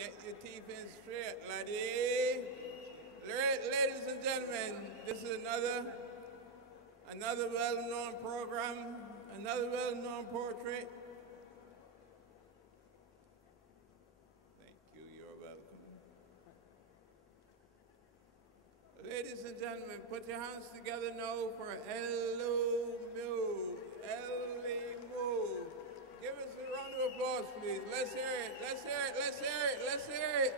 Get your teeth in straight, laddie. Ladies and gentlemen, this is another well-known program, another well-known portrait. Thank you, you're welcome. Ladies and gentlemen, put your hands together now for Hello Move. Move. Give us a round of applause, please. Let's hear it, let's hear it, let's hear it, let's hear it.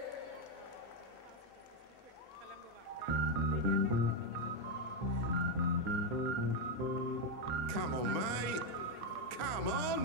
Come on, mate. Come on.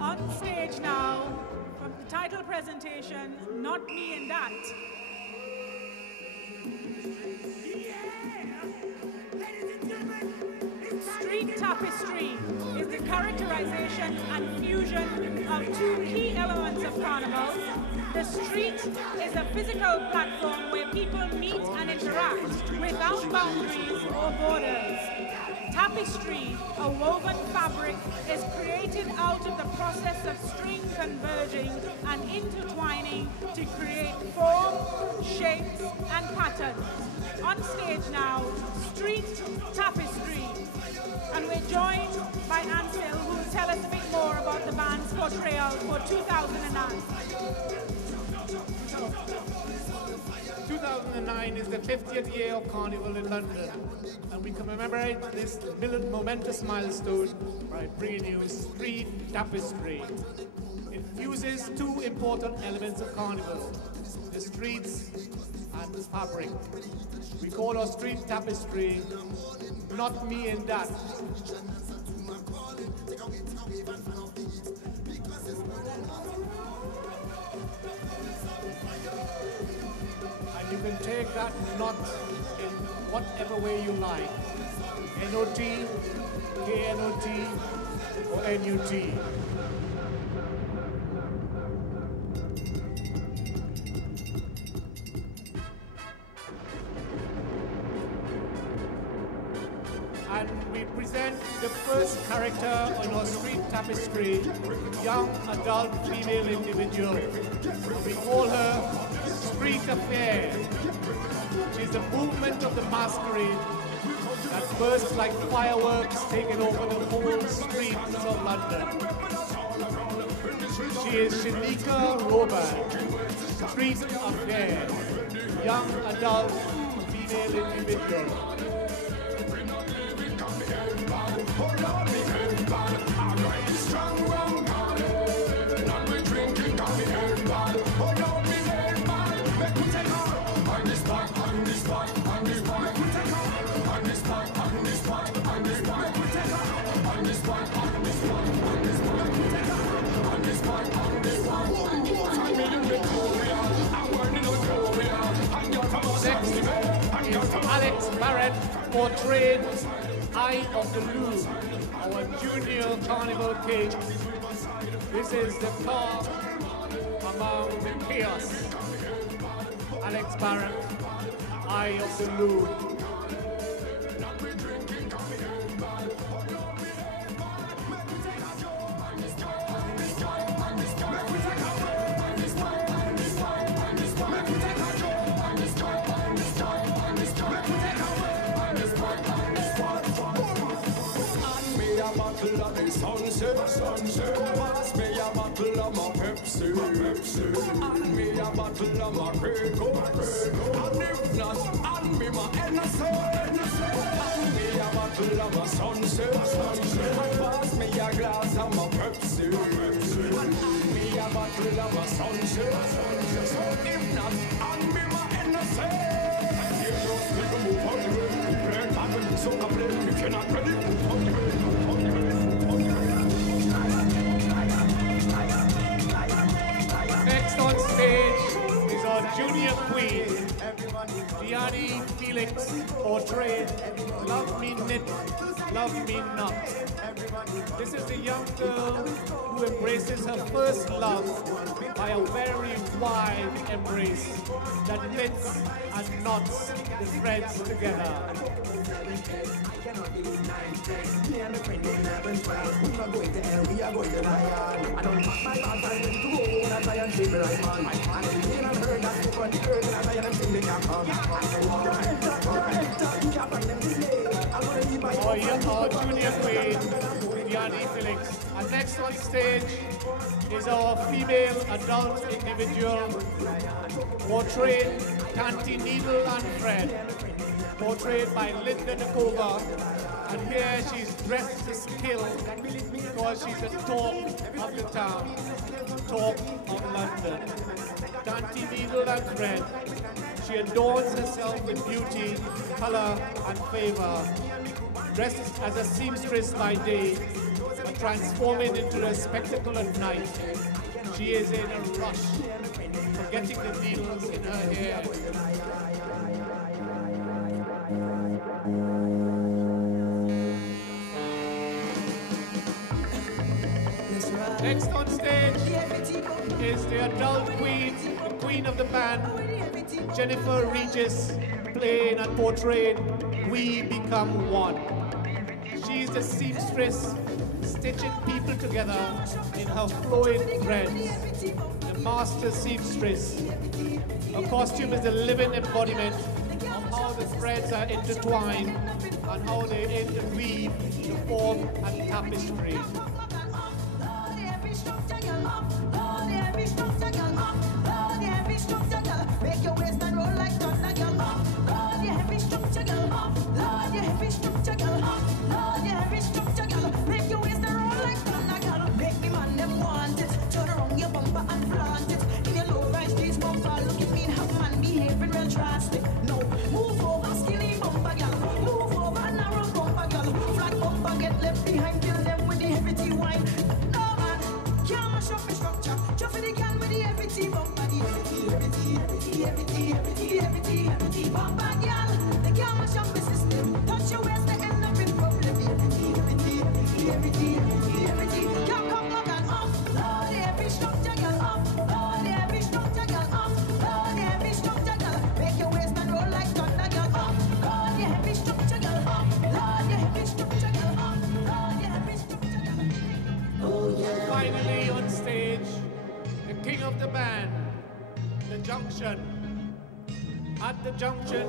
On stage now, from the title presentation, Not Me and That. Street tapestry is the characterization and fusion of two key elements of carnival. The street is a physical platform where people meet and interact without boundaries or borders. Tapestry, a woven fabric, is created out of the process of string converging and intertwining to create form, shapes, and patterns. On stage now, Street Tapestry. And we're joined by Ansel, who will tell us a bit more about the band's portrayal for 2009. 2009 is the 50th year of Carnival in London, and we commemorate this momentous milestone by bringing you Street Tapestry. It fuses two important elements of Carnival, the streets and the fabric. We call our Street Tapestry Not Me and That. And you can take that knot in whatever way you like. N-O-T, K-N-O-T, or N-U-T. And we present the first character on our Street Tapestry, young adult female individual. We call her Street Affair. She's the movement of the masquerade that bursts like fireworks taking over the whole streets of London. She is Shanika Roba, Street Affair, young adult female individual. Alex Barrett portrayed Eye of the Louvre, our junior carnival king. This is the calm among the chaos. Alex Barrett, Eye of the Louvre. Sunset, pass me a bottle of my Pepsi, and me a bottle of my Grey-Goats, and if not, and me my Hennessy, and me a bottle of my Sunset, and pass me a glass of my Pepsi, and me a bottle of my Sunset, if not, and me my Hennessy. You just make a move on the way, play and so I play. If you're not ready, move on the way, move on the way. Next on stage is our junior queen, Diani Felix, portrayed Love Me Knit, Love Me Not. This is a young girl who embraces her first love by a very wide embrace that knits and knots the threads together. Me and my friend in heaven, we are going to hell, we are going to Zion. I don't pack my bags, I'm ready to go in a Zion, shake me right man. And if you ain't heard that, you can't hear in a Zion, and sing the can't come. You can't find them today. I'm gonna leave my Our junior queen, Yanni Felix. And next on stage is our female adult individual, portrayed Tanti Needle and Fred, portrayed by Linda Nakova. And here she's dressed to kill because she's the talk of the town, talk of London. Tanti Needle and Fred. She adorns herself with beauty, color, and favor. Dressed as a seamstress by day, but transforming into a spectacle at night. She is in a rush, forgetting the needles in her hair. Next on stage is the adult queen, the queen of the band, Jennifer Regis, playing and portraying We Become One. She's the seamstress, stitching people together in her flowing threads, the master seamstress. Her costume is a living embodiment of how the threads are intertwined and how they interweave to form a tapestry. Make your waist and roll like thunder, girl. Lord, you heavy structure, girl. Lord, you heavy structure, girl. Lord, you heavy structure, girl. Make your waist and roll like thunder, girl. Make me man them want it. Turn around your bumper and flaunt it. In your low-rise jeans bumper, look at me and have man behaving real drastic. No, move over, skinny bumper, girl. Move over, narrow bumper, girl. Flat bumper, get left behind. Kill them with the heavy tea wine. No man, can't mash up the structure. Just for the can with the heavy tea bumper. Everything, bumper, girl. The can't mash up the system. Touch your waist, they end up in problem. Everything. Can't come back and up. Lord, every structure, girl, up. Lord, every structure, girl, up. Lord, every structure, girl. Make your waist and roll like thunder, girl, up. Lord, your heavy structure, girl, up. Lord, your heavy structure, girl, up. Lord, your heavy structure, girl. Oh, yeah. Finally on stage, the king of the band, the Junction. At the Junction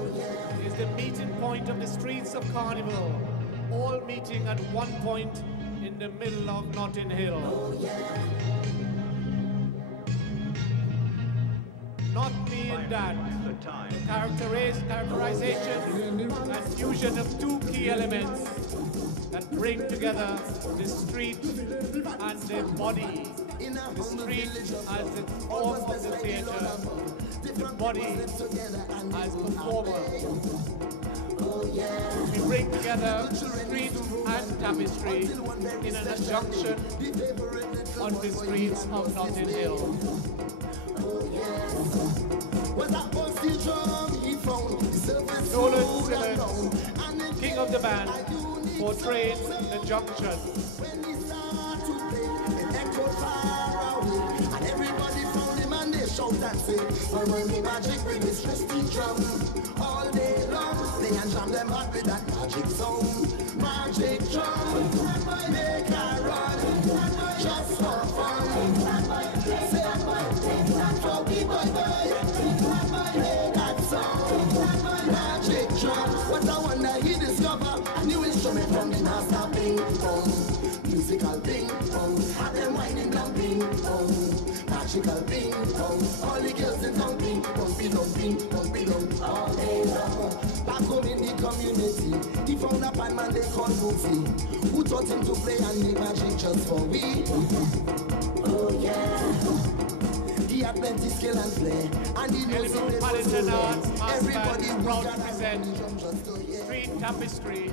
is the meeting point of the streets of Carnival, all meeting at one point in the middle of Notting Hill. Not Me and That. The characterization and fusion of two key elements that bring together the street and the body. The street as the form of the theatre, the body as performer. We bring together street and tapestry in an junction on the streets of Notting Hill. Nolan Simmons, king of the band, portrayed the Junction. And everybody found him and they shout and say, well, when the magic bring this trusty drum all day long, they and jam them hot with that magic sound. Magic drum, make a run, just for fun. Say, for people, play that song. Magic drum, what I wonder he discover a new instrument from the NASA ping pong. Musical ping pong, and them whining down ping pong. Magical ping pong, all the girls in town ping pong, all day long. Back home in the community, he found a band man they call Goofy, who taught him to play and make magic just for we. Oh yeah. He had plenty skill and play, and he knows it was so everybody proud to present Street Tapestry,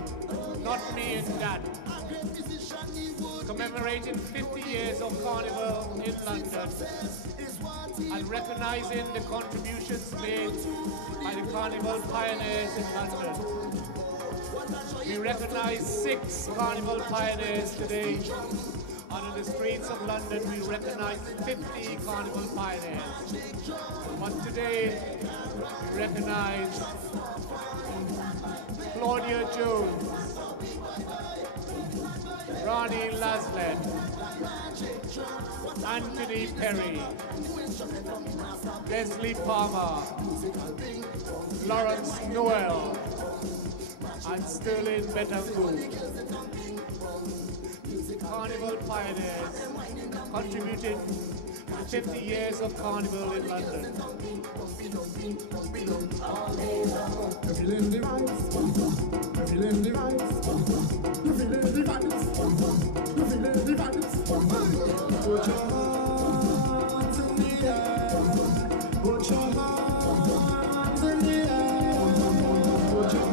Not Me and That. Commemorating 50 years of Carnival in London and recognizing the contributions made by the Carnival pioneers in London. We recognize 6 carnival pioneers today. And in the streets of London, we recognize 50 carnival pioneers. But today, we recognize Claudia Jones, Ronnie Laslet, Anthony Perry, Leslie Palmer, Lawrence Noel, and Sterling Betancourt. Carnival pioneers contributed to 50 years of carnival in London. Put your hands in the air. Put your hands in the air. Put your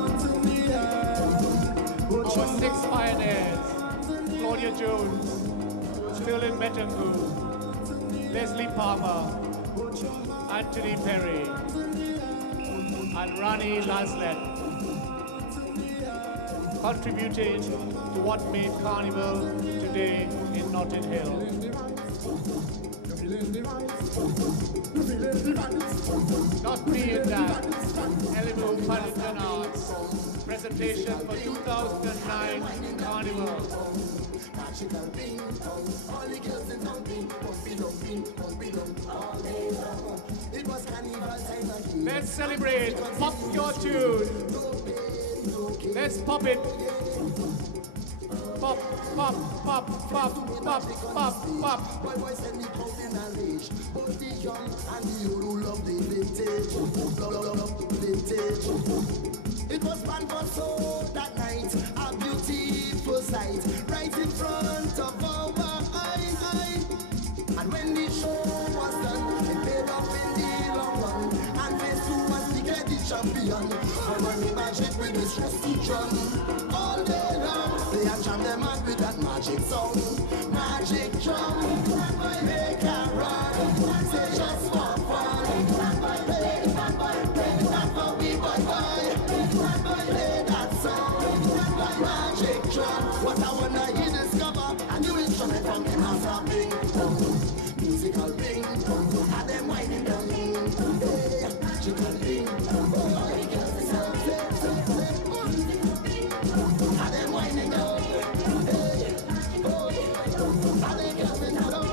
hands in the air. Put Our 6 pioneers: Claudia Jones, Sterling Betancourt, Leslie Palmer, Anthony Perry, and Ronnie Laslet contributed to what made Carnival today in Notting Hill. Not being that, Elimu Paddington Arts presentation for 2009 Carnival. Let's celebrate. Pop your tune. Let's pop it. Pop, pop, pop, pop, pop, pop, pop. My voice and me come in a rage. Both the young and the old who love the vintage. Love vintage. It was fun for so that night. A beautiful sight. Right in front of our eye. And when the show was done, it paid off in the long run. And phase 2 was declared the champion. For money magic with this trusty drum. All day long, they had jammed them out with that magic song. Magic drum, make a run. Say just for fun. Play that for we boy. Play that song. Magic drum, what I wanna hear discover. A new instrument from him as a ping pong. Musical ping pong, and them whining down. Hey, magical ping pong. Oh, because it's so and them whining down. Hey, oh, and they coming down.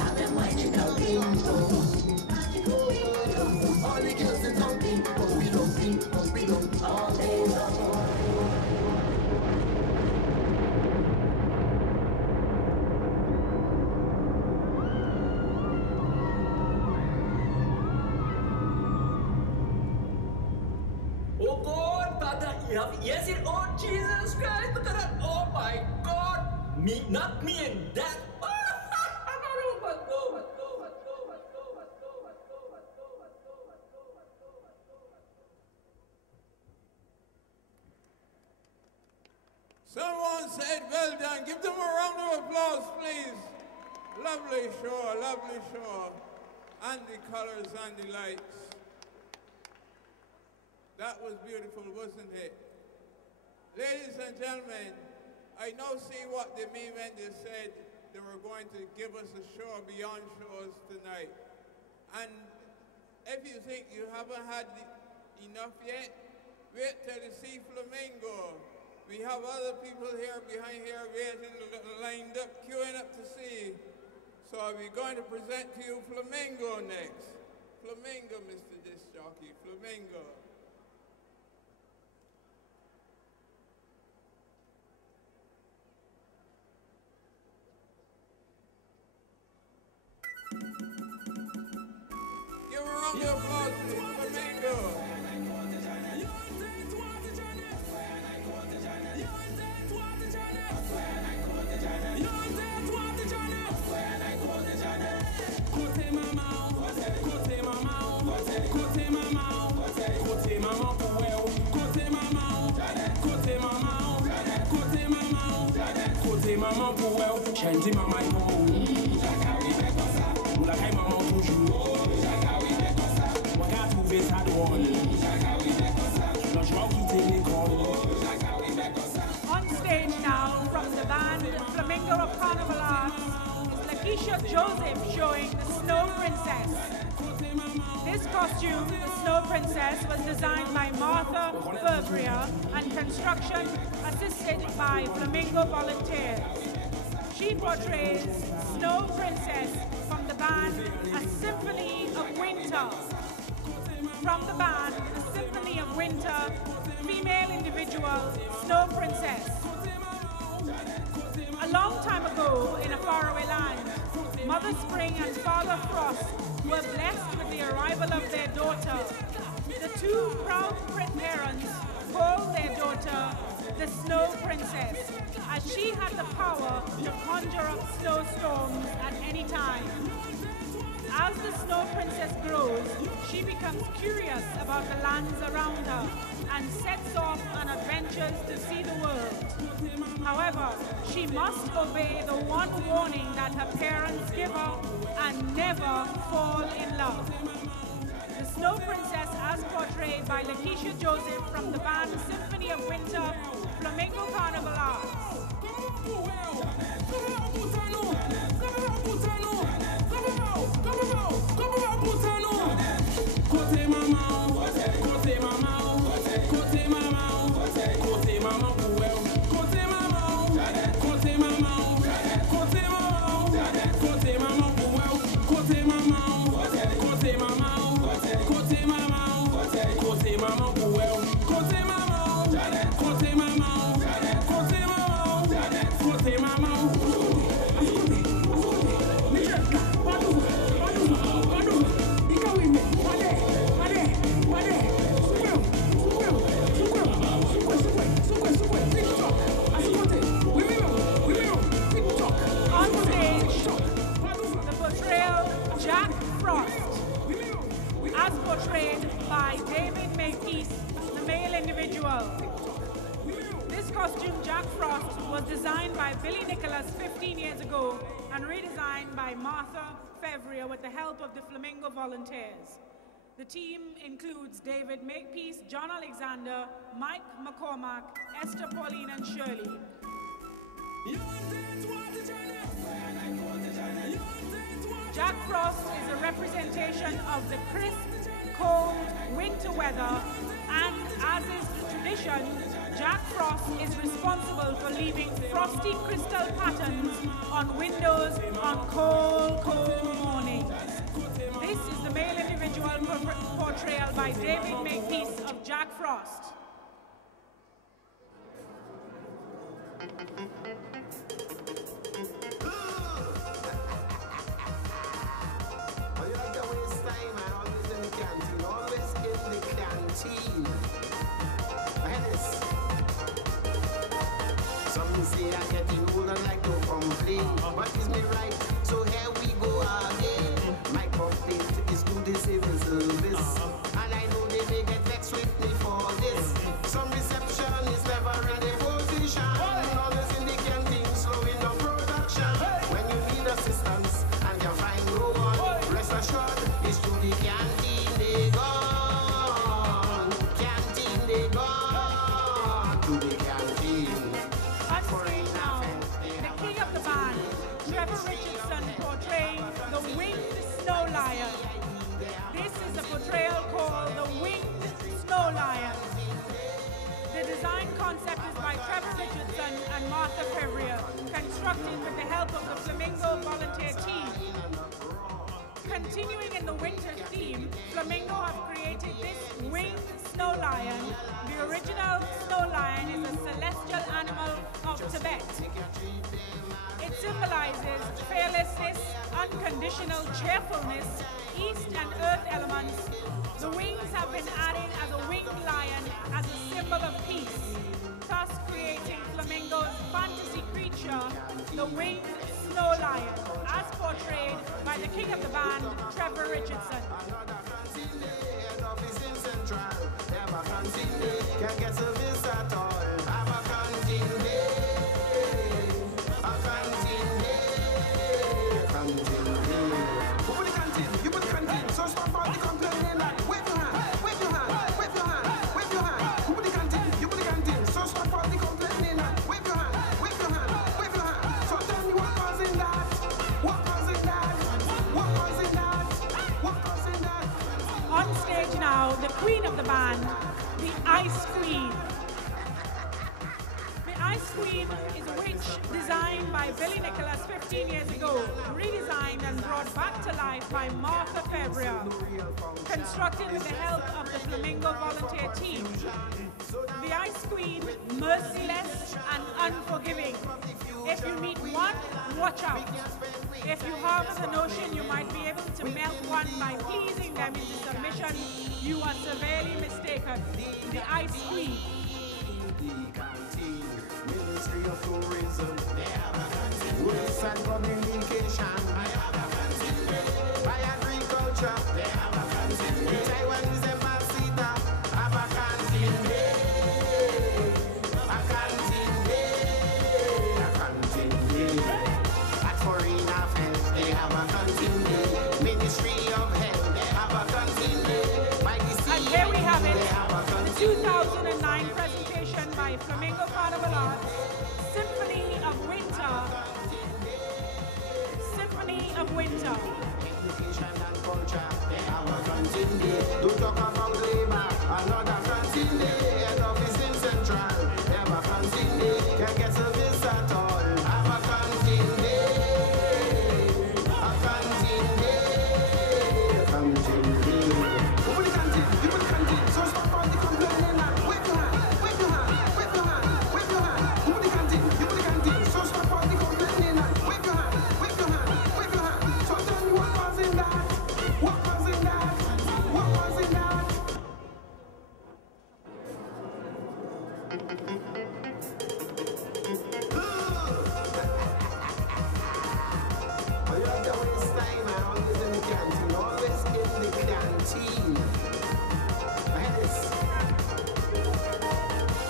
And them whining down. All the girls in town, ping pong, all day long. Oh God, Father, yes, it. Oh Jesus Christ, look at that. Oh my God, me, not me, and that. Someone said, well done. Give them a round of applause, please. Lovely show, lovely show. And the colors and the lights. That was beautiful, wasn't it? Ladies and gentlemen, I now see what the main vendors said. They were going to give us a show beyond shows tonight. And if you think you haven't had enough yet, wait till you see Flamingo. We have other people here behind here waiting, lined up, queuing up to see. So we're going to present to you Flamingo next. Flamingo, Mr. Disc Jockey, Flamingo. Give a round of applause, please. Flamingo. Maman pour elle, chanter maman et maman. Ou la caille maman toujours. Moi j'ai trouvé ça drôle. Lakeisha Joseph showing the Snow Princess. This costume, the Snow Princess, was designed by Martha Ferbria and construction assisted by Flamingo volunteers. She portrays Snow Princess from the band A Symphony of Winter. From the band A Symphony of Winter, female individual, Snow Princess. A long time ago, in a faraway land, Mother Spring and Father Frost were blessed with the arrival of their daughter. The two proud parents called their daughter the Snow Princess, as she had the power to conjure up snowstorms at any time. As the Snow Princess grows, she becomes curious about the lands around her and sets off on adventures to see the world. However, she must obey the one warning that her parents give her and never fall in love. The Snow Princess, as portrayed by Lakeisha Joseph from the band Symphony of Winter, Flamingo Carnival Arts. Portrayed by David Makepeace, the male individual. This costume, Jack Frost, was designed by Billy Nicholas 15 years ago and redesigned by Martha Ferbria with the help of the Flamingo volunteers. The team includes David Makepeace, John Alexander, Mike McCormack, Esther Pauline, and Shirley. Jack Frost is a representation of the crisp, cold winter weather, and as is tradition, Jack Frost is responsible for leaving frosty crystal patterns on windows on cold, cold mornings. This is the male individual portrayal by David Makepeace of Jack Frost. Some say I'm getting old and like to complain, but is me right? So here we go again. My complaint is to the civil service, and I know they may get vexed with me for this. Some reception is never ready position, always in the canteen, slowing down production. When you need assistance and you find no one, rest assured it's to the canteen they gone. Canteen they gone. To the canteen. Trevor Richardson portraying the Winged Snow Lion. This is a portrayal called the Winged Snow Lion. The design concept is by Trevor Richardson and Martha Ferbria, constructed with the help of the Flamingo volunteer team. Continuing in the winter theme, Flamingo have created this Winged Snow Lion. The original snow lion is a celestial animal of Tibet. It symbolizes fearlessness, unconditional cheerfulness, east and earth elements. The wings have been added as a winged lion as a symbol of peace, thus creating Flamingo's fantasy creature, the Winged Snow Lion, as portrayed by the king of the band, Trevor Richardson. Can't get service at all. I'm a canteen day. A canteen day. Canteen day. Who put the canteen? You put the canteen. So stop all the complaining like wave your hand, wave your hand, wave your hand, wave your hand. Who put the canteen? You put the canteen. So stop all the complaining like wave your hand, wave your hand, wave your hand. So tell me what causing that? What causing that? queen of the band, the Ice Queen. The Ice Queen is a witch designed by Billy Nicholas 15 years ago, redesigned and brought back to life by Martha Febria, constructed with the help of the Flamingo volunteer team. The Ice Queen, merciless and unforgiving. If you meet one, watch out. If you harbor the notion you might be able to melt one by pleasing them into submission, you are severely mistaken. The Ice Queen. Ministry of Tourism, Woods and Communication, by Agriculture, Taiwanese Ambassador, have a canteen day, a canteen day, a canteen day. At Foreign Affairs, they have a canteen day. Ministry of Health, they have a canteen day. By the And here we have it, they have a the canteen day. 2009 presentation by Flamingo Carnival Arts, Symphony of Winter. Symphony of Winter. Education and culture, they have a canteen day. Don't talk about labor, another canteen day. Head office in Central, they have a canteen day. Can't get service at all. Have a canteen day. A canteen day. A canteen day. Open the canteen, you put the canteen. So stop all the complaining and wave your hand, wave your hand, wave your hand, wave your hand. Open the canteen, you put the canteen. So stop all the complaining and wave your hand, wave your hand, wave your hand. So tell me what was in that? What was in that? What was in that? Oh, you have to waste time, man. Always in the canteen. Always in the canteen. Yes.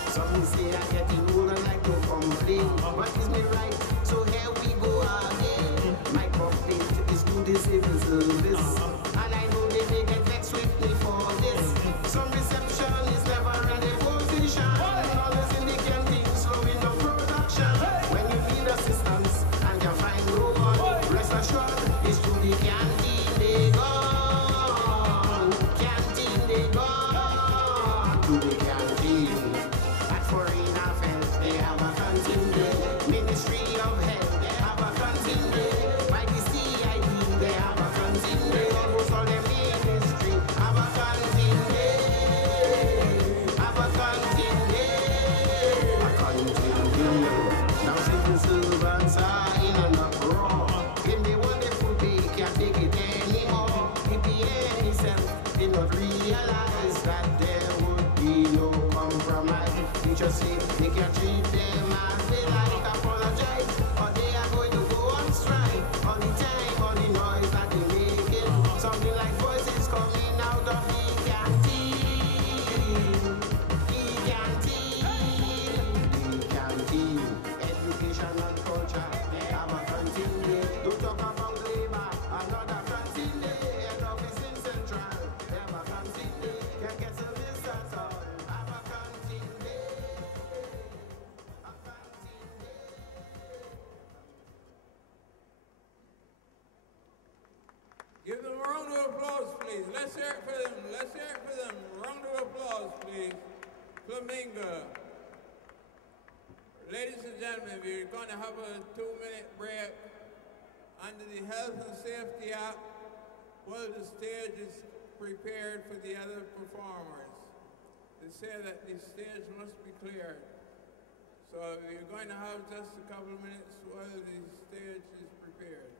Some say I get in old and like to complain. But is me right? So here we go again. My complaint is to the civil service. And I know they may get vexed with me for this. Some reception is never ready position. Always in the canteen, slowing down production. When you need assistance and you find no one, rest assured it's to the canteen they gone. Canteen they gone. To the canteen. At Foreign Affairs, they have a canteen day. Ministry of Health, they have a canteen day. By the CID, they have a canteen day. Almost all the ministry have a canteen day. Have a canteen day. A canteen day. Now civil servants are in an uproar. When they want their food, they can't take it anymore. EPA itself did not realize that there would be no compromise. Teachers say they can't treat them as they like. Apologize, or they are going to go on strike. All the time, all the noise that they making. Something like voices coming out of the canteen. The canteen. The canteen. Education and culture, they have a canteen day. Don't talk about labor, another canteen day. Head office in Central, they have a canteen day. Can't get service at all. Have a canteen day. A canteen day. Give them a round of applause, please. Let's hear it for them. Let's hear it for them. Round of applause, please. Flamingo. Ladies and gentlemen, we're going to have a 2-minute break under the Health and Safety Act while the stage is prepared for the other performers. They say that the stage must be cleared. So we're going to have just a couple of minutes while the stage is prepared.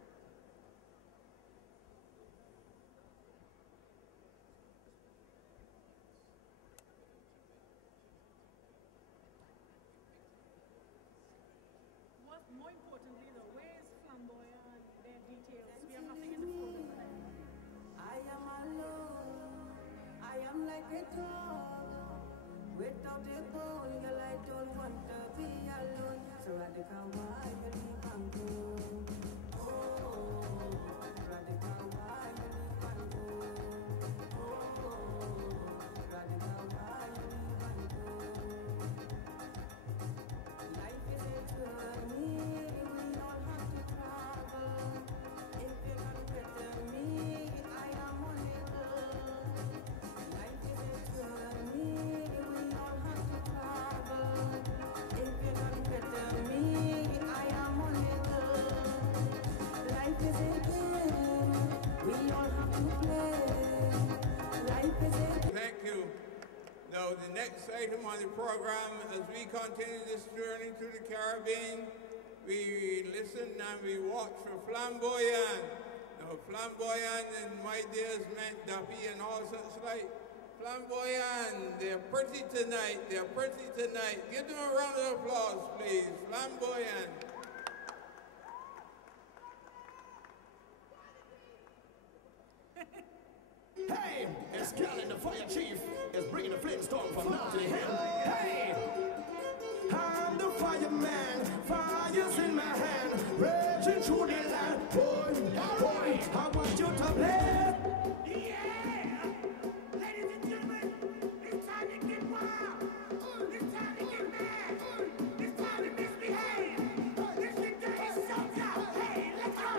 More importantly, though, where is Flamboyant? Their details. We have nothing in the photo for them. I am alone. I am like a dog without a bone. Girl, I don't want to be alone. So radical, why you leave and go? Oh, radical, why you leave and go? Oh, radical, why you leave and go? Life is a journey. We all have to travel. If you don't get me, I am unable. Life is a next item on the program, as we continue this journey through the Caribbean, we listen and we watch for flamboyant. Now, flamboyant in my days meant duffy and all such like. Flamboyant, they're pretty tonight, they're pretty tonight. Give them a round of applause, please. Flamboyant. Hey, it's Gala, the fire chief, is bringing the flame storm from now to the hill. Hey, I'm the fireman, fire's in my hand, raging through the land. Boy, boy, I want you to play. Yeah, ladies and gentlemen, it's time to get wild. It's time to get mad. It's time to misbehave. This is dirty soldier. Hey, let's go.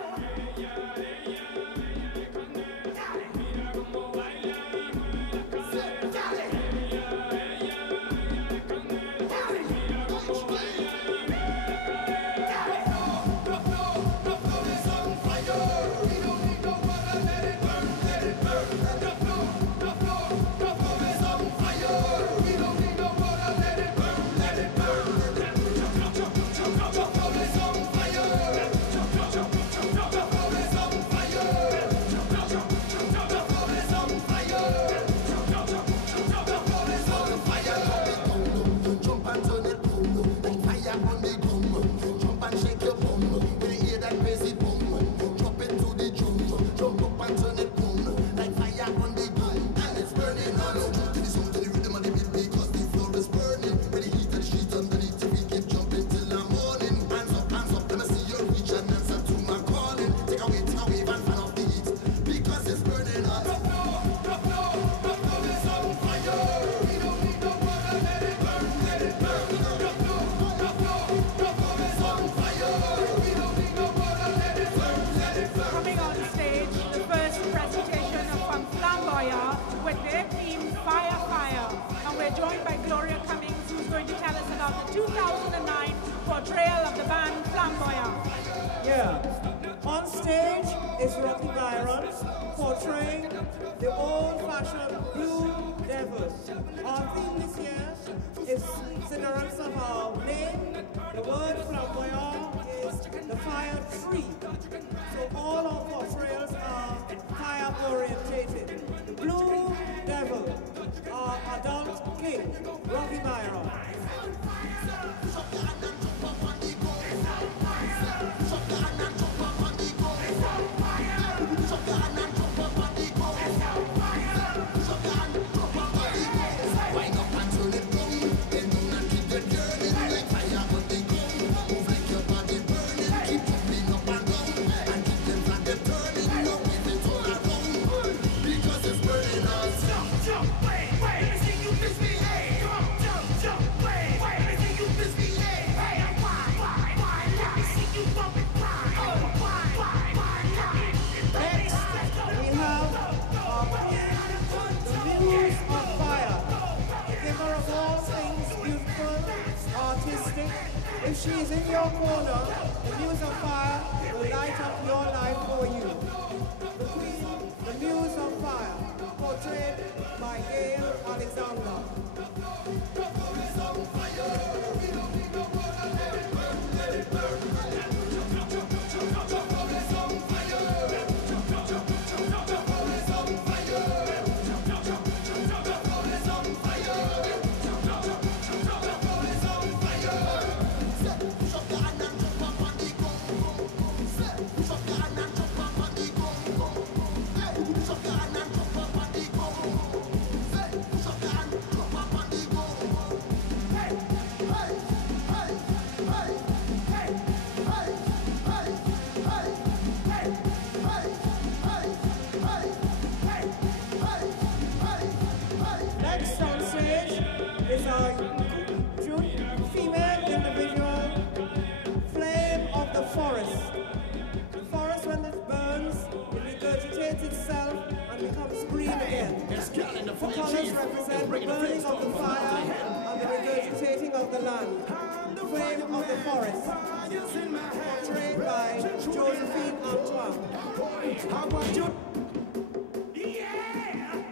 Yeah,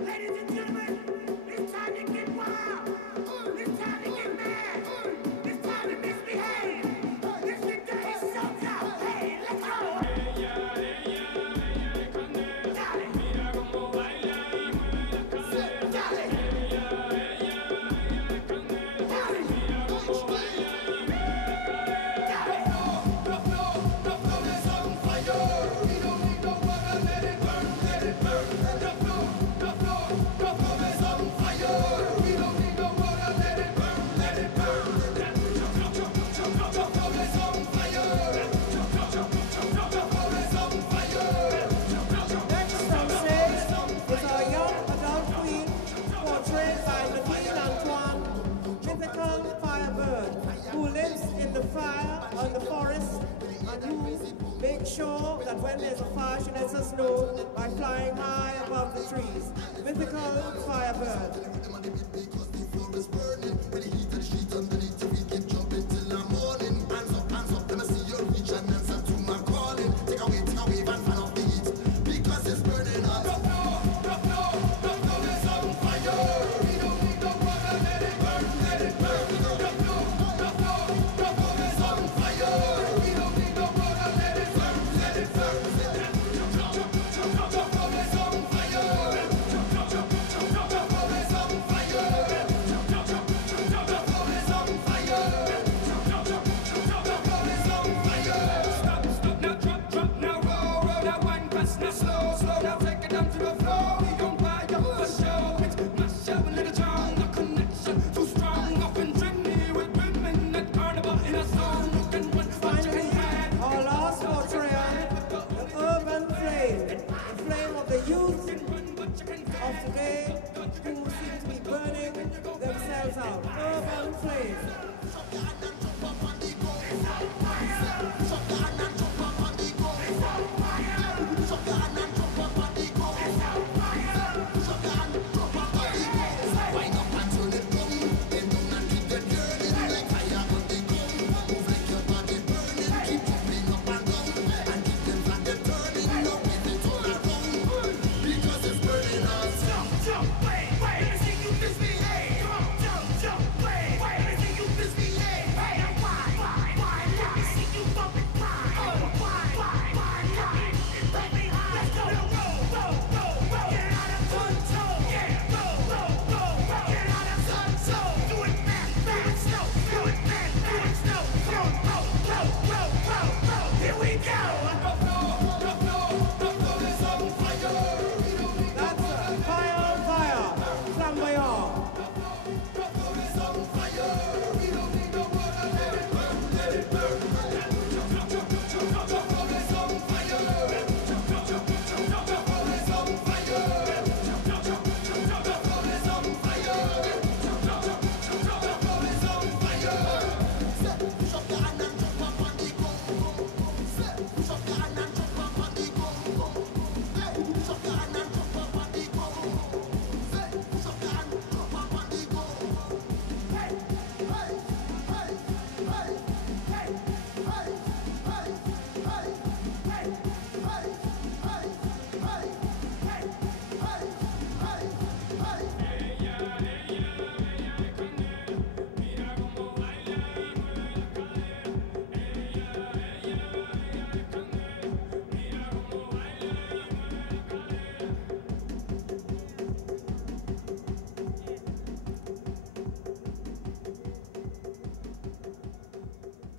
ladies and gentlemen, it's time to get wild. sure that when there's a fire, she lets us know by flying high above the trees. Mythical firebird.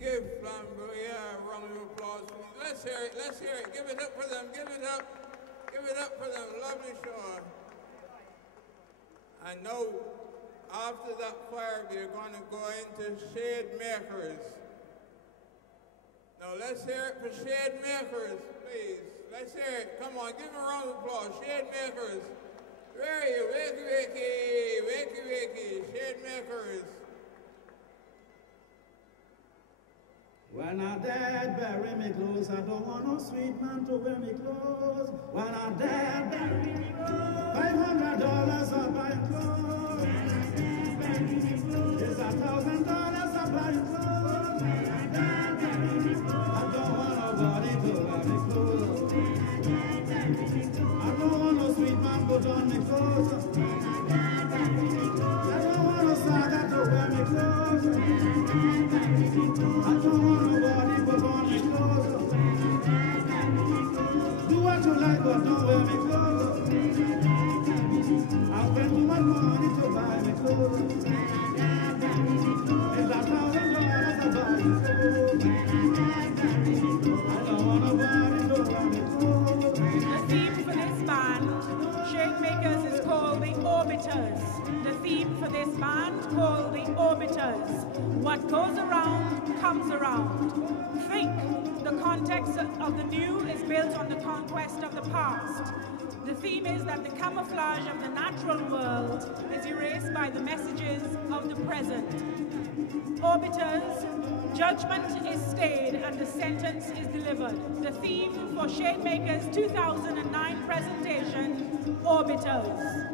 Give Flamboyant a round of applause, please. Let's hear it, let's hear it. Give it up for them, give it up. Give it up for them, lovely show. I know after that fire we're going to go into shade makers. Now let's hear it for shade makers, please. Let's hear it. Come on, give them a round of applause. Shade makers. Where are you? Wakey, wakey, wakey, wakey. Shade makers. When I dead, bury me clothes. I don't want no sweet man to wear me clothes. When I dead, bury me clothes. $500 I'll buy clothes. It's $1,000 I'll buy clothes. I don't want nobody to wear me clothes. I don't want no sweet man put on me clothes. I don't want no saga to wear me clothes. I don't want nobody put on me clothes. Do what you like, but don't wear me clothes. I spend too much money to buy me clothes. It's $1,000 to buy me clothes. I don't want nobody to wear me clothes. The theme for this band, Shade Makers, is called the Orbiters. The theme for this band, called the Orbiters. What goes around, comes around. Think, the context of the new is built on the conquest of the past. The theme is that the camouflage of the natural world is erased by the messages of the present. Orbiters Judgment is stayed and the sentence is delivered. The theme for Shademaker's 2009 presentation, Orbiters.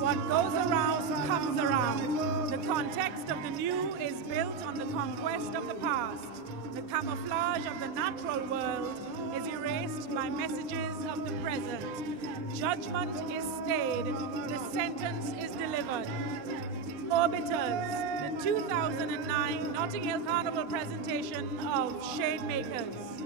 What goes around comes around. The context of the new is built on the conquest of the past. The camouflage of the natural world is erased by messages of the present. Judgment is stayed, the sentence is delivered. Orbiters, the 2009 Notting Hill Carnival presentation of Shademakers.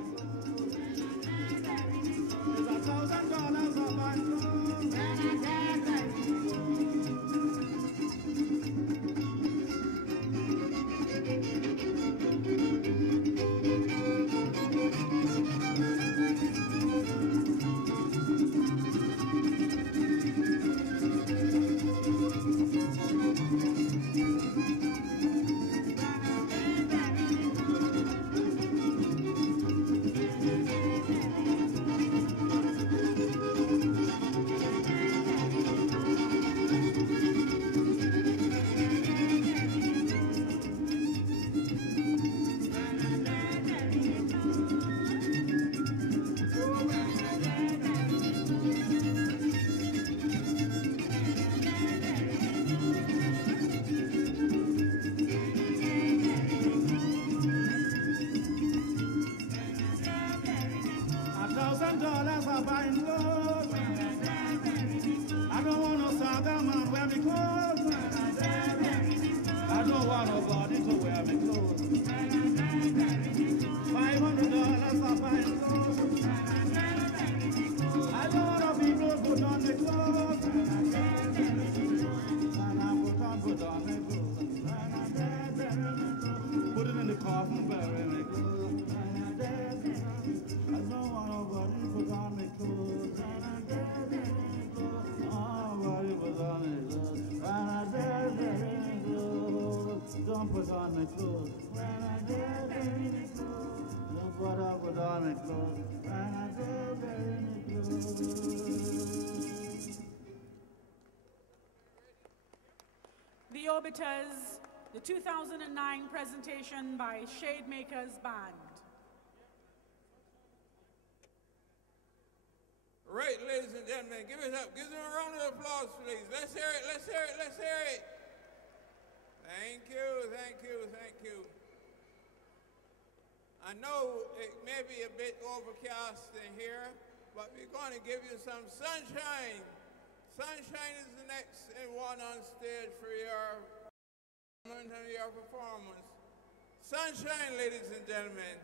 $1,000 for buying clothes. I don't want no saga man wear me clothes. I don't want nobody to wear me clothes. $500 for buying clothes. I don't want no people to put on the clothes. And I put on the clothes. Put it in the coffin, bury me clothes. Don't put on my clothes when I get bury me clothes. Don't put on my clothes when I get bury me clothes. The Orbiters, the 2009 presentation by Shademakers Band. Right, ladies and gentlemen, give it up. Give them a round of applause, please. Let's hear it, let's hear it, let's hear it. Thank you, thank you, thank you. I know it may be a bit overcast in here, but we're going to give you some sunshine. Sunshine is the next one on stage for your performance. Sunshine, ladies and gentlemen.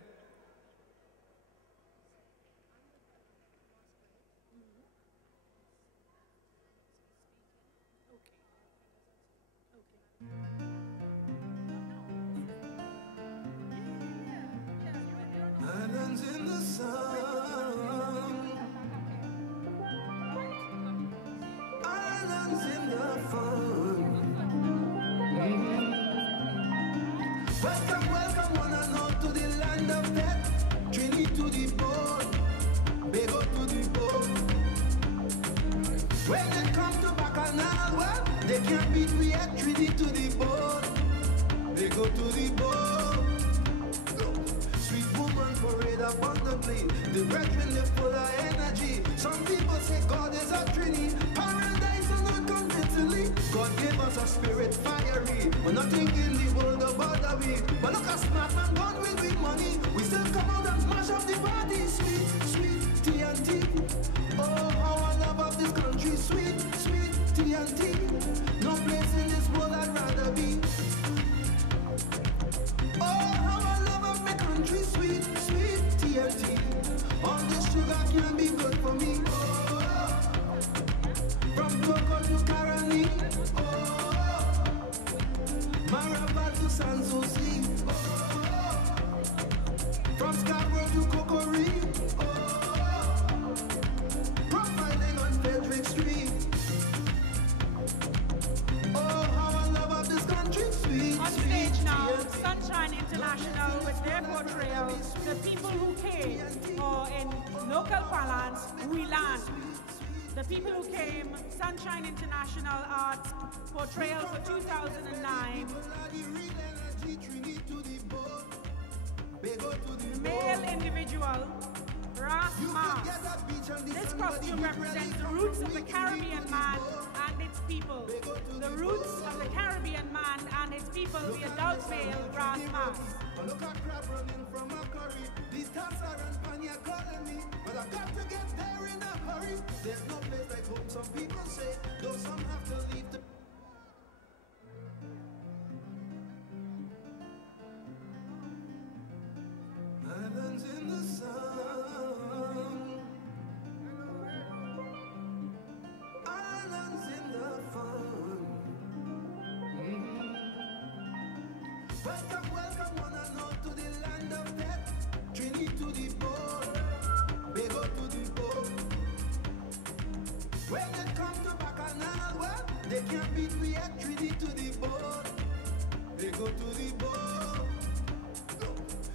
Islands in the sun, islands in the fun. Welcome, welcome one and all to the land of death. Trinity to the bone, Bego to the bone. When they come to Bacchanal, well, they can't beat we at Trinity to the bone, Bego to the bone. Parade abundantly. The brethren live full of energy. Some people say God is a Trinity. Paradise is not convincingly. God gave us a spirit fiery, but nothing in the world to bother we. But look at smart man gone with big money. We still come out and smash up the party. Sweet, sweet TNT. Oh, how I love of this country. Sweet, sweet TNT. No place in this world I'd rather be. Oh, how I love of my country. Sweet, sweet TNT. All this sugar can be good for me. Oh, from Coco to Caroni. Oh, Marabal to San Souci. Oh, from Scarborough to Kokori. Oh, profiling on Frederick Street. Oh, how I love of this country. Sweet, On stage now, Sunshine International with their portrayal, The People Who Came, or in local parlance, We Land. The People Who Came, Sunshine International Arts portrayal for 2009. The male individual, Ras Mas. This costume represents the roots of the Caribbean man and its people. The roots of the Caribbean man and its people, the adult male, Ras Mas. Look at crab running from a curry. These tasks are on Panya calling me, but I've got to get there in a hurry. There's no place like home, some people say, though some have to leave the... Islands in the sun, islands in the fun. Welcome, welcome one and all to the land of death. Trinity to the board, Bego to the board. When it comes to Bacchanal, well, they can't beat me at Trinity to the board, Bego to the board.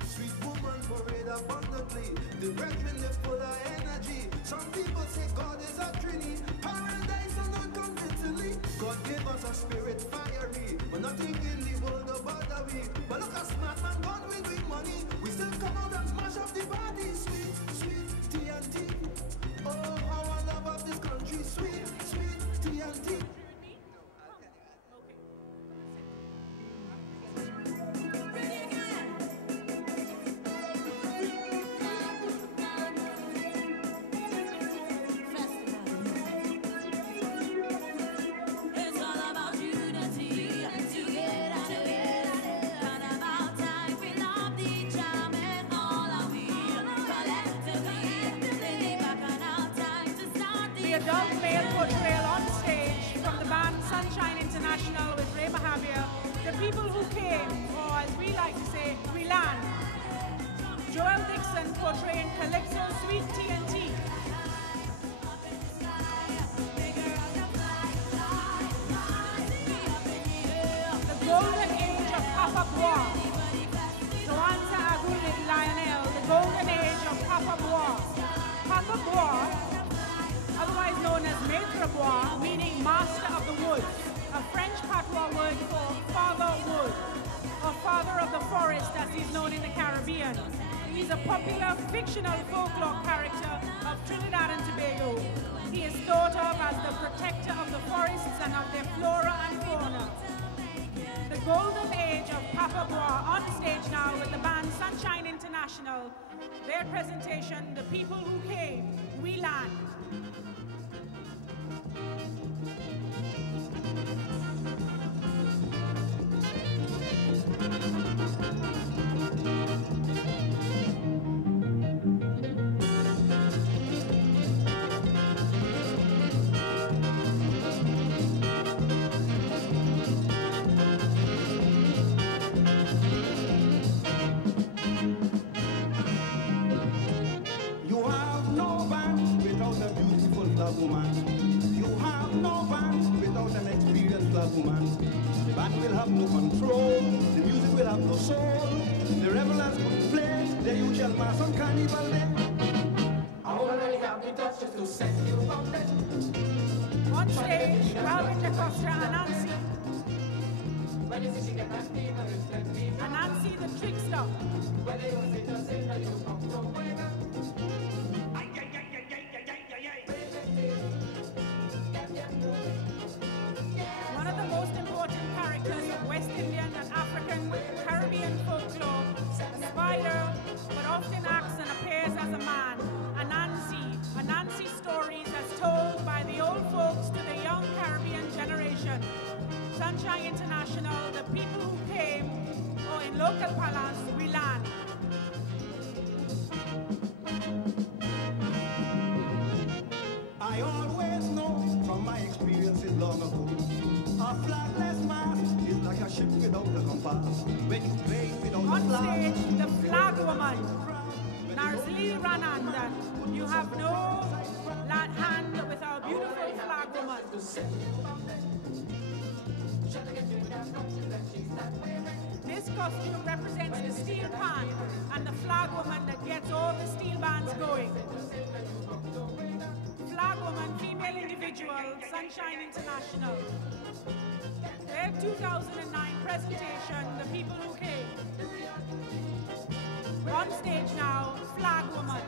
Sweet woman parade abundantly, the brethren they full of energy. Some people say God is a Trinity, paradise and unconvincingly. God gave us a spirit fiery, but nothing in the world to bother we. But look at smart man gone with big money. We still come out and smash up the party. Sweet, sweet TNT. Oh, how I love of this country. Sweet, sweet TNT. The adult male portrayal on stage from the band Sunshine International with Ray Mahavir, The People Who Came, or as we like to say, We Land. Joel Dixon portraying Calypso Sweet TNT. The Golden Age of Papa Bois. Joanza Agudit Lionel, The Golden Age of Papa Bois. Papa Bois, otherwise known as Maître Bois, meaning master of the woods, a French patois word for father wood, or father of the forest as he's known in the Caribbean. He's a popular fictional folklore character of Trinidad and Tobago. He is thought of as the protector of the forests and of their flora and fauna. The Golden Age of Papa Bois on stage now with the band Sunshine International. Their presentation, The People Who Came, We Land. You have no band without a beautiful black woman. You have no band without an experienced black woman. The band will have no control, the music will have no soul. The revelers will play their usual mass on Carnival Day. All I have in touch is to send you up there. On stage, Calvin DaCosta and Nancy. And Nancy the Trickster. One of the Sunshine International, the people who came, or in local parlance, we land. I always know from my experiences long ago, a flagless mast is like a ship without a compass. When you play without On a flag, stage, the flag woman, Narzli Ranandan. You have no hand with our beautiful flag woman. This costume represents the steel pan and the flag woman that gets all the steel bands going. Flag woman, female individual, Sunshine International. Their 2009 presentation, The People Who Came. On stage now, flag woman.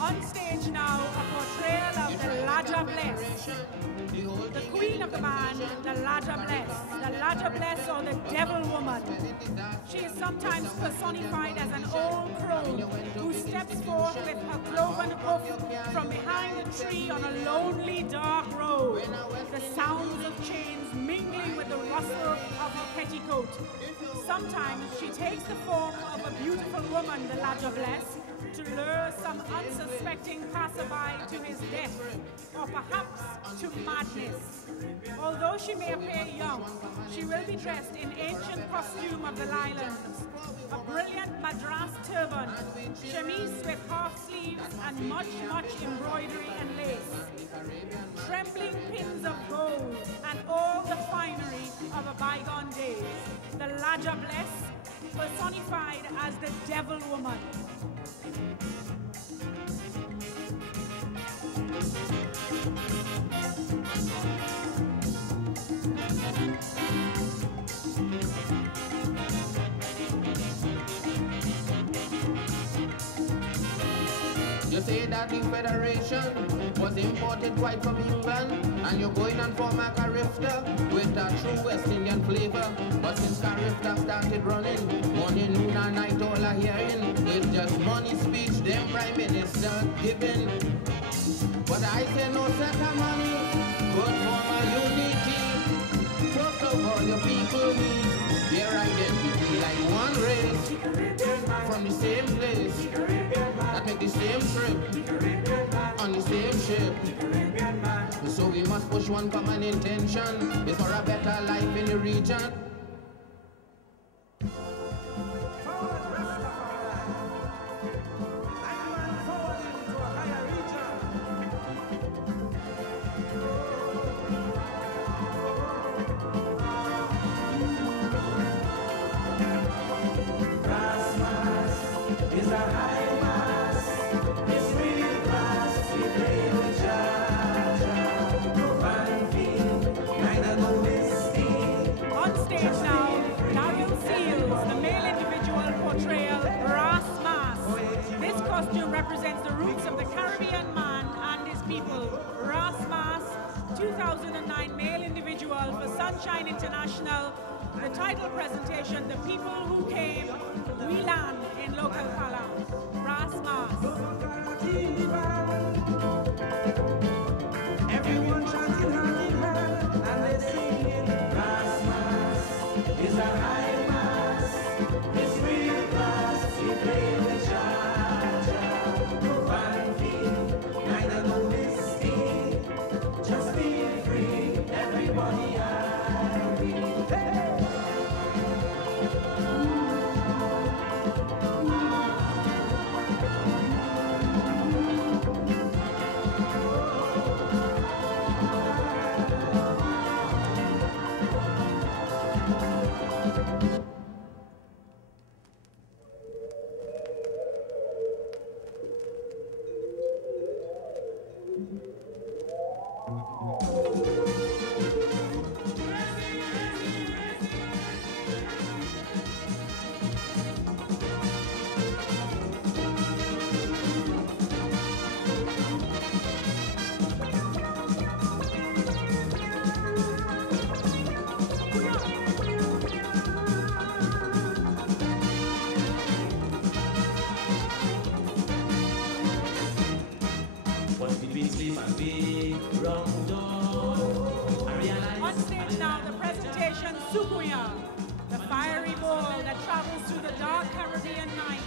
On stage now, a portrayal of the Laja Bless. The queen of the band, the Laja Bless. The Laja Bless, or the Devil Woman. She is sometimes personified as an old crone who steps forth with her cloven hoof from behind a tree on a lonely dark road. The sounds of chains mingling with the rustle of her petticoat. Sometimes she takes the form of a beautiful woman, the Laja Bless, to lure some unsuspecting passerby to his death, or perhaps to madness. Although she may appear young, she will be dressed in ancient costume of the islands. A brilliant Madras turban, chemise with half sleeves and much embroidery and lace. Trembling pins of gold and all the finery of a bygone days. The Laja Bless, personified as the Devil Woman. You say that the Federation was imported quite from England, and you're going on for a carifta with a true West Indian flavor. But since carifta started running, morning, noon, and night, all I hearing is just money speech, them prime minister giving. But I say no set of money, good for my unity. First of all, your people need their identity like one race, from the same place, that make the same trip, on the same ship. So we must push one common intention, it's for a better life in the region. Represents the roots of the Caribbean man and his people. Ras Mas, 2009 male individual for Sunshine International. The title presentation, The People Who Came, We Land in local parlance. Ras Mas. Everyone chanting hand in hand, and they're singing Ras Mas is a high mass. It's real class, we play the charge. Just be free, everybody happy. Hey! now the presentation Sukuya, the fiery ball that travels through the dark Caribbean night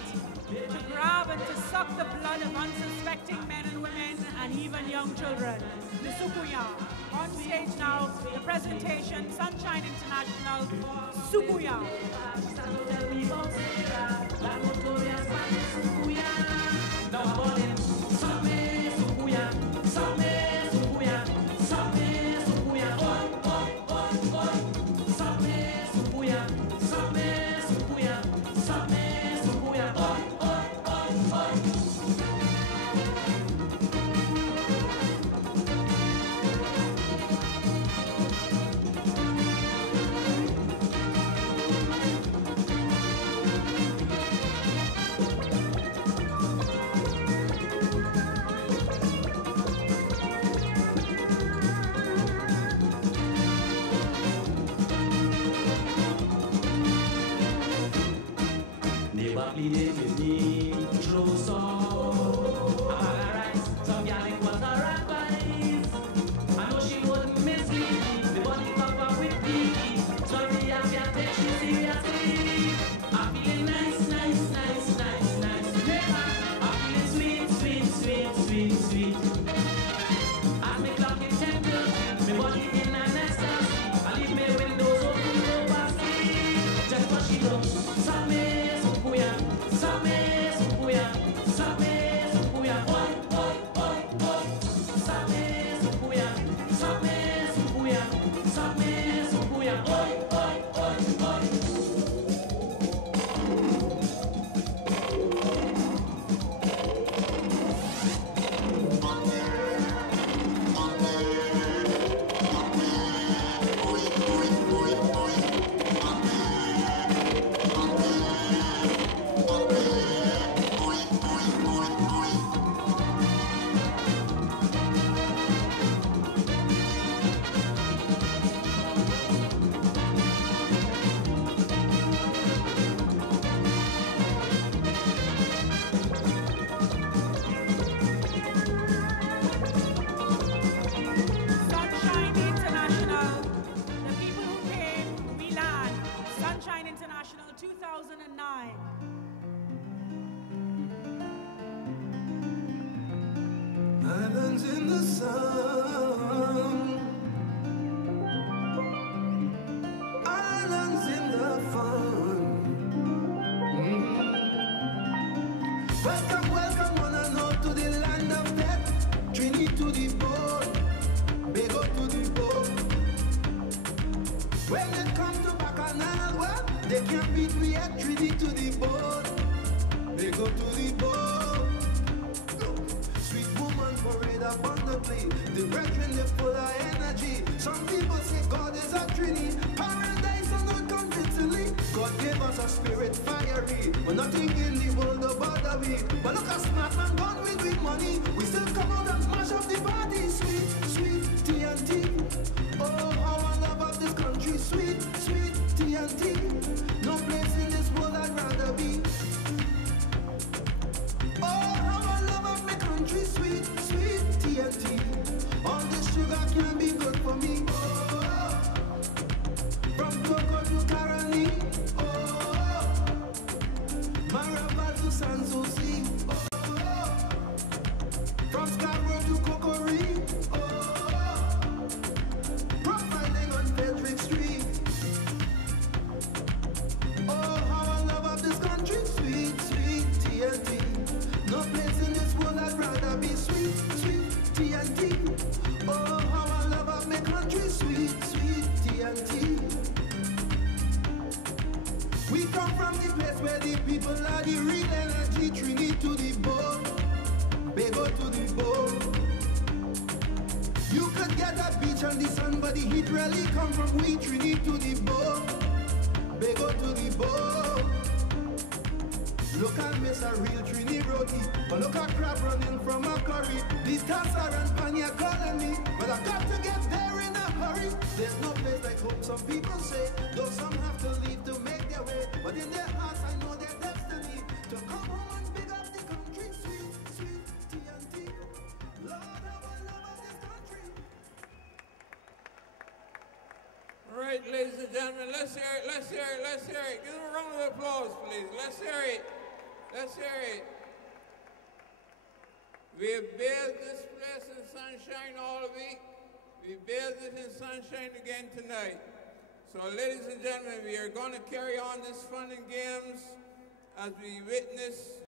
to grab and to suck the blood of unsuspecting men and women and even young children. The Sukuya. On stage now, the presentation Sunshine International, Sukuya. Sunshine International, the people who came, we land. Sunshine International 2009. Islands in the sun, islands in the fun. Welcome, welcome, one and all to the land of death. Trini to the boat, Bego to the boat. When they come to Bacchanal, well, they can't beat me at Trini to the boat, Bego to the boat. Parade abundantly. The brethren, they're full of energy. Some people say God is a Trini. Paradise are not convincingly. God gave us a spirit fiery. But nothing in the world will bother me. But look how smart and gone with money. We still come out and mash up the body. Sweet, sweet TNT. Oh, how I love of this country. Sweet, sweet TNT. No place in this world I'd rather be. Oh, how I love of my country. Sweet, sweet TNT. All this sugar can be good for me. Oh, from Coco to Caroni. Oh, Marabal to San Souci. Oh, from Scarborough to Cocorie. Oh, profiling on Frederick Street. Oh, how I love of this country. Sweet, sweet TNT. No place in this world I'd rather be. Sweet, sweet TNT. Oh, how I love of my country. Sweet, sweet TNT. We come from the place where the people are the real energy. Trini to the boat, Bego to the boat. You could get a beach and the sun, but the heat really come from we. Trini to the boat, Bego to the boat. Look, I miss a real Trini roti, but look at crab running from a curry. These Tassa and Panya calling me, but I got to get there in a hurry. There's no place like home, some people say, though some have to leave to make their way. But in their hearts, I know their destiny to come home and big up the country. Sweet, sweet TNT. Lord, how I love this country. right, ladies and gentlemen, let's hear it, let's hear it, let's hear it. Give them a round of applause, please. Let's hear it. Let's hear it. We have bathed this place in sunshine all week. We bathed it in sunshine again tonight. So, ladies and gentlemen, we are going to carry on this fun and games as we witness